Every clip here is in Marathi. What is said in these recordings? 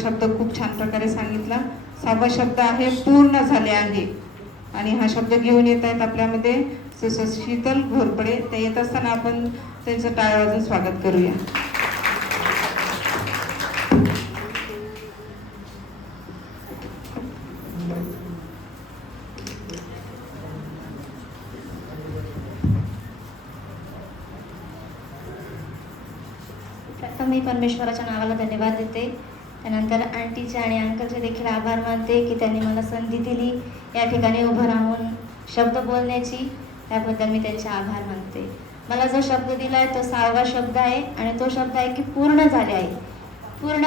शब्द खूप छान प्रकारे सांगितला. 6वा शब्द आहे पूर्ण झाले आहे. आणि हा शब्द घेऊन येत आहेत आपल्यामध्ये शीतल घोरपडे. ते येत असताना आपण त्यांचं टाळ्या वाजून स्वागत करूया. मी परमेश्वराच्या नावाला धन्यवाद देते. त्यानंतर आंटीचे आणि अंकलचे देखील आभार मानते की त्यांनी मला संधी दिली या ठिकाणी उभं राहून शब्द बोलण्याची. त्याबद्दल मी त्यांचे आभार मानते. मला जो शब्द दिला आहे तो 6वा शब्द आहे आणि तो शब्द आहे की पूर्ण झाले आहे. पूर्ण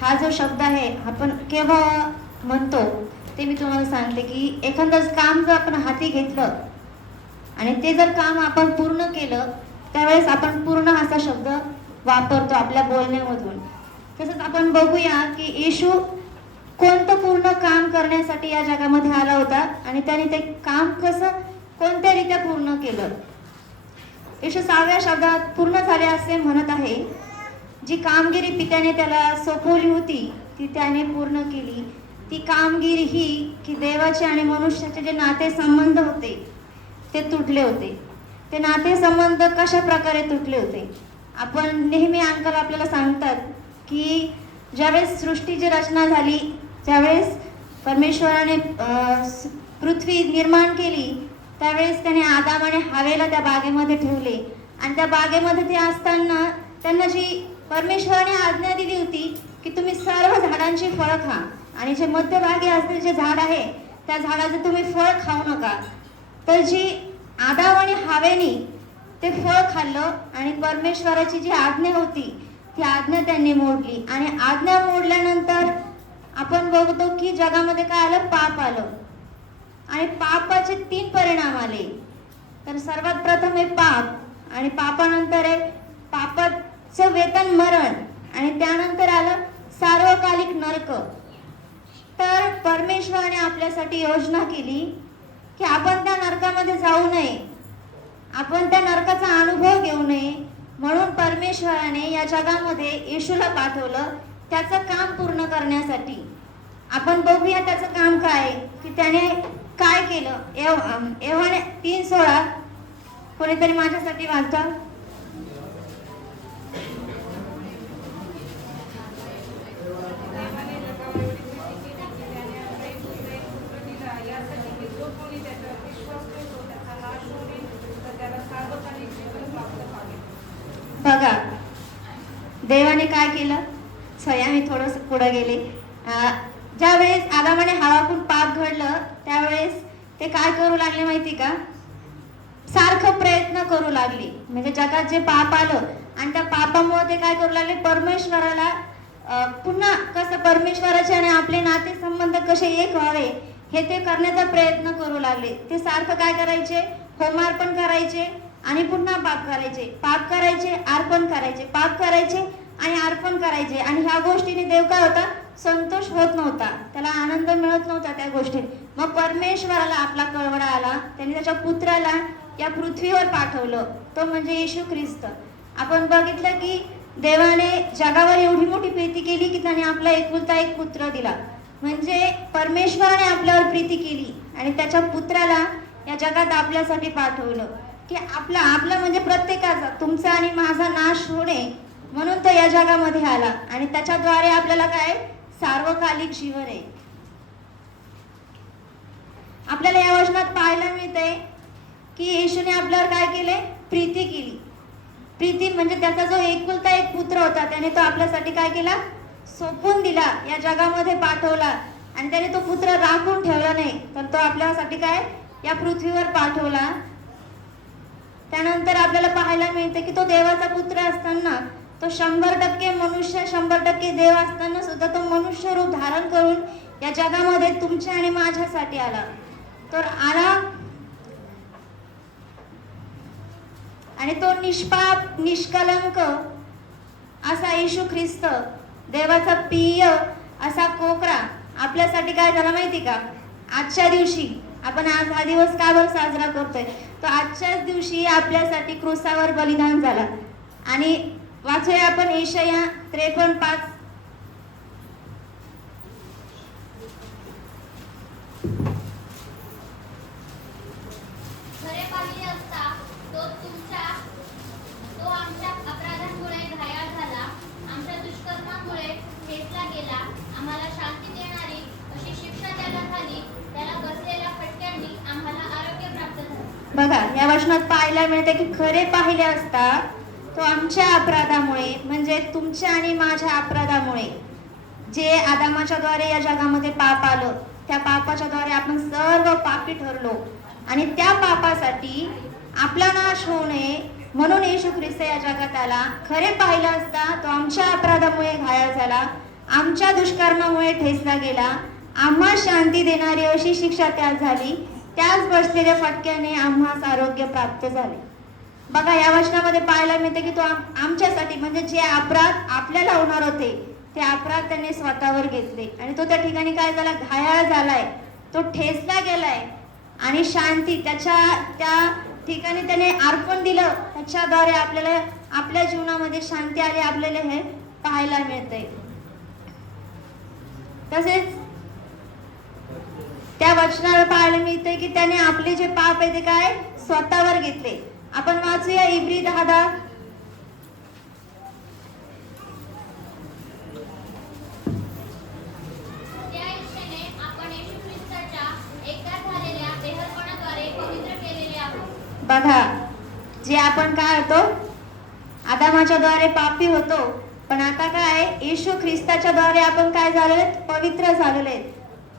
हा जो शब्द आहे आपण केव्हा म्हणतो ते मी तुम्हाला सांगते की एखादं काम जर आपण हाती घेतलं आणि ते जर काम आपण पूर्ण केलं त्यावेळेस आपण पूर्ण असा शब्द वापरतो आपल्या बोलण्यामधून. तसंच आपण बघूया की येशू कोणतं पूर्ण काम करण्यासाठी या जगामध्ये आला होता आणि त्याने ते काम कसं कोणत्या रीत्या पूर्ण केलं. येशू 6व्या शब्दात पूर्ण झाले असे म्हणत आहे. जी कामगिरी पित्याने त्याला सोपवली होती ती त्याने पूर्ण केली. ती कामगिरी ही की देवाचे आणि मनुष्याचे जे नाते संबंध होते ते तुटले होते. ते नाते संबंध कशा प्रकारे तुटले होते. आपण नेहमी अंकल आपल्याला सांगतात की ज्यावेळेस सृष्टीची रचना झाली ज्यावेळेस परमेश्वराने पृथ्वी निर्माण केली त्यावेळेस त्याने आदाम आणि हवेला त्या बागेमध्ये ठेवले आणि त्या बागेमध्ये ते असताना त्यांना जी परमेश्वराने आज्ञा दिली होती की तुम्ही सर्व झाडांची फळं खा आणि जे मध्यभागी असलेले जे झाड आहे त्या झाडाचे तुम्ही फळ खाऊ नका. तर जी आदाम आणि हवेनी ते फळ खाल्लं आणि परमेश्वराची जी आज्ञा होती ती आज्ञा त्यांनी मोडली आणि आज्ञा मोडल्यानंतर आपण बघतो की जगामध्ये काय आलं, पाप आलं आणि पापाचे 3 परिणाम आले. तर सर्वात प्रथम आहे पाप आणि पापानंतर आहे पापाचं वेतन मरण आणि त्यानंतर आलं सार्वकालिक नरक. तर परमेश्वराने आपल्यासाठी योजना केली की आपण त्या नरकामध्ये जाऊ नये, आपण त्या नरकाचा अनुभव घेऊ नये. म्हणून परमेश्वराने या जगामध्ये येशूला पाठवलं त्याचं काम पूर्ण करण्यासाठी. आपण बघूया त्याचं काम काय की त्याने काय केलं. योहान 3:16 कोणीतरी माझ्यासाठी वाचतं. बघा देवाने काय केलं. सया मी थोडंसं पुढे गेले. ज्यावेळेस आदाम आणि हवाकडून पाप घडलं त्यावेळेस ते काय करू लागले माहिती का, सारखं प्रयत्न करू लागले. म्हणजे जगात जे पाप आलं आणि त्या पापामुळे ते काय करू लागले परमेश्वराला पुन्हा कसं परमेश्वराचे आणि आपले नाते संबंध कसे एक व्हावे हे ते करण्याचा प्रयत्न करू लागले. ते सारखं काय करायचे, होमार्पण करायचे आणि पुन्हा पाप करायचे, पाप करायचे, अर्पण करायचे, पाप करायचे आणि अर्पण करायचे. आणि ह्या गोष्टीने देव काय होता, संतोष होत नव्हता, त्याला आनंद मिळत नव्हता त्या गोष्टीत. मग परमेश्वराला आपला कळवळा आला. त्यांनी त्याच्या पुत्राला या पृथ्वीवर पाठवलं, तो म्हणजे येशू ख्रिस्त. आपण बघितलं की देवाने जगावर एवढी मोठी प्रीती केली की त्याने आपला एकुलता एक पुत्र दिला. म्हणजे परमेश्वराने आपल्यावर प्रीती केली आणि त्याच्या पुत्राला या जगात आपल्यासाठी पाठवलं की आपला म्हणजे प्रत्येकाचा तुमचा आणि माझा नाश होणे म्हणून तो या जगामध्ये आला आणि त्याच्याद्वारे आपल्याला काय सार्वकालिक जीवन आहे. आपल्याला या वचनात पाहायला मिळते की येशूने आपल्यावर काय केले, प्रीती केली. प्रीती म्हणजे त्याचा जो एकुलता एक पुत्र होता त्याने तो आपल्यासाठी काय केला, सोपून दिला, या जगामध्ये पाठवला आणि त्याने तो पुत्र राखून ठेवला नाही तर तो आपल्यासाठी काय या पृथ्वीवर पाठवला. त्यानंतर आपल्याला पाहायला मिळते की तो देवाचा पुत्र असताना तो 100% मनुष्य 100% देव असताना सुद्धा तो मनुष्य रूप धारण करून या जगामध्ये तुमच्या आणि माझ्यासाठी आला. तर आला आणि तो निष्पाप निष्कलंक असा येशू ख्रिस्त देवाचा प्रिय असा कोकरा आपल्यासाठी काय झाला माहिती का. आजच्या दिवशी आपण आज हा दिवस का बरं साजरा करतोय, तो आजच्याच दिवशी आपल्यासाठी क्रूसावर बलिदान झाला. आणि वाचूया आपण यशाया 53:5. खरे पाहिले असता तो आमच्या अपराधांमुळे घायाळ झाला, आमच्या दुष्कर्मामुळे ठेचला गेला. आम्हाला शांती देणारी अशी शिक्षा त्याला झाली, त्याला बसलेल्या फटक्यांनी आम्हाला आरोग्य प्राप्त झाले. बघा, या वचनात पाहायला मिळते की खरे पाहिले असता तो आमच्या अपराधामुळे, म्हणजे तुमच्या आणि माझ्या अपराधामुळे, जे आदामाच्या द्वारे या जगामध्ये पाप आलं, त्या पापाच्या द्वारे आपण सर्व पापी ठरलो आणि त्या पापासाठी आपला नाश होऊ नये म्हणून येशू ख्रिस्त या जगात आला. खरे पाहिलं असता तो आमच्या अपराधामुळे घायल झाला, आमच्या दुष्कर्मामुळे ठेचला गेला, आम्हा शांती देणारी अशी शिक्षा त्यास झाली, त्याच बसलेल्या फटक्याने आम्हास आरोग्य प्राप्त झाले. बघा, या वचनामध्ये पाहायला मिळते की तो आमच्यासाठी, म्हणजे जे अपराध आपल्याला होणार होते ते अपराध त्याने स्वतःवर घेतले आणि तो त्या ठिकाणी काय झाला, घायाळ झालाय, तो ठेचला गेलाय आणि शांती त्या ठिकाणी त्याने अर्पण दिलं, त्याच्याद्वारे आपल्याला आपल्या जीवनामध्ये शांती आली, आपल्याला हे पाहायला मिळतंय. तसेच त्या वचनाला पाहायला मिळतंय की त्याने आपले जे पाप आहे ते काय स्वतःवर घेतले. आपण वाचूया इब्री 10:10. त्या इच्छेने आपण येशू ख्रिस्ताच्या एकदा झालेल्या देहर्पणाद्वारे पवित्र केलेले आहोत. बघा, जे आपण काय होतो, आदामाच्या द्वारे पापी होतो, पण आता काय येशू ख्रिस्ताच्या द्वारे आपण काय झालेले, पवित्र झालेले.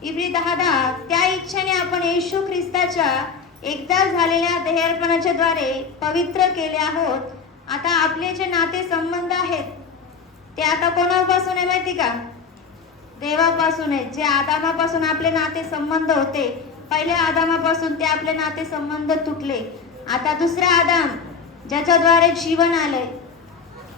इब्री 10:10. त्या इच्छेने आपण येशू ख्रिस्ताच्या एकदा झालेल्या देहार्पणाच्या द्वारे पवित्र केले आहोत. आता आपले जे नाते संबंध आहेत ते आता कोणापासून आहे माहिती का, देवापासून आहे. जे आदामापासून आपले नाते संबंध होते, पहिल्या आदामापासून ते आपले नाते संबंध तुटले. आता दुसरा आदाम ज्याच्याद्वारे जीवन आले,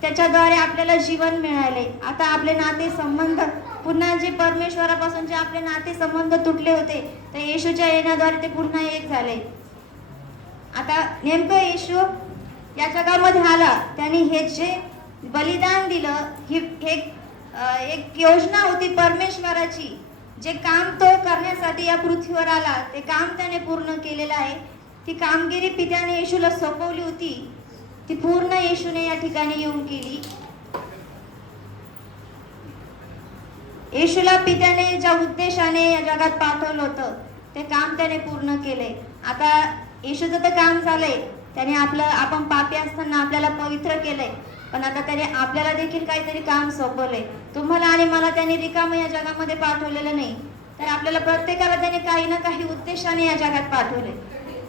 त्याच्याद्वारे आपल्याला जीवन मिळाले. आता आपले नाते संबंध पुन्हा जे परमेश्वरापासून जे आपले नाते संबंध तुटले होते ते येशूच्या येण्याद्वारे ते पुन्हा एक झाले. आता नेमकं येशू या जगामध्ये आला, त्यांनी हे जे बलिदान दिलं, ही एक योजना होती परमेश्वराची, जे काम तो करण्यासाठी या पृथ्वीवर आला, ते काम त्याने पूर्ण केलेलं आहे. ती कामगिरी पित्याने येशूला सोपवली होती, ती पूर्ण येशूने या ठिकाणी येऊन केली. येशूला पित्याने ज्या उद्देशाने या जगात पाठवलं होतं ते काम त्याने पूर्ण केले. आता येशूचं तर काम झालंय, त्याने आपण पापी असताना आपल्याला पवित्र केलंय, पण आता त्याने आपल्याला देखील काहीतरी काम सोपवलंय. तुम्हाला आणि मला त्याने रिकामं या जगामध्ये पाठवलेलं नाही, तर आपल्याला प्रत्येकाला त्याने काही ना काही उद्देशाने या जगात पाठवले.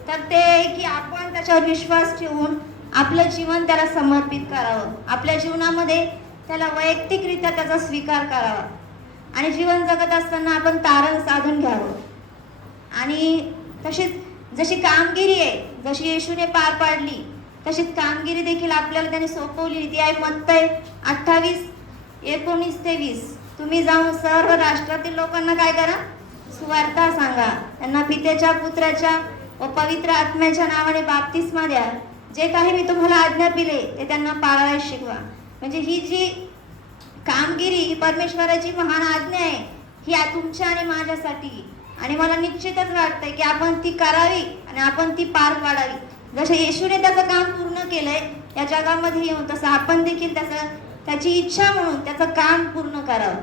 तर ते की आपण त्याच्यावर विश्वास ठेवून आपलं जीवन त्याला समर्पित करावं, आपल्या जीवनामध्ये त्याला वैयक्तिकरित्या त्याचा स्वीकार करावा आणि जीवन जगत असताना आपण तारण साधून घ्यावं. आणि तशीच जशी कामगिरी आहे, जशी येशूने पार पाडली, तशीच कामगिरी देखील आपल्याला त्याने सोपवली. ती आहे मत्तई 28:19-20. तुम्ही जाऊन सर्व राष्ट्रातील लोकांना काय करा, सुवार्ता सांगा, त्यांना पित्याच्या, पुत्राच्या व पवित्र आत्म्याच्या नावाने बाप्तिस्मा द्या, जे काही मी तुम्हाला आज्ञा दिले ते त्यांना पाळायला शिकवा. म्हणजे ही जी कामगिरी, ही परमेश्वराची महान आज्ञा आहे, ही तुमच्या आणि माझ्यासाठी. आणि मला निश्चितच वाटतंय की आपण ती करावी आणि आपण ती पार पाडावी. जसे येशूने त्याचं काम पूर्ण केलंय या जगामध्ये येऊन, तसं आपण देखील त्याची इच्छा म्हणून त्याचं काम पूर्ण करावं.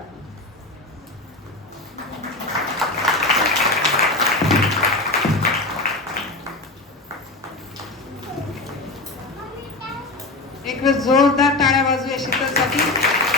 एक जोरदार टाळ्या वाजूया शीतलसाठी.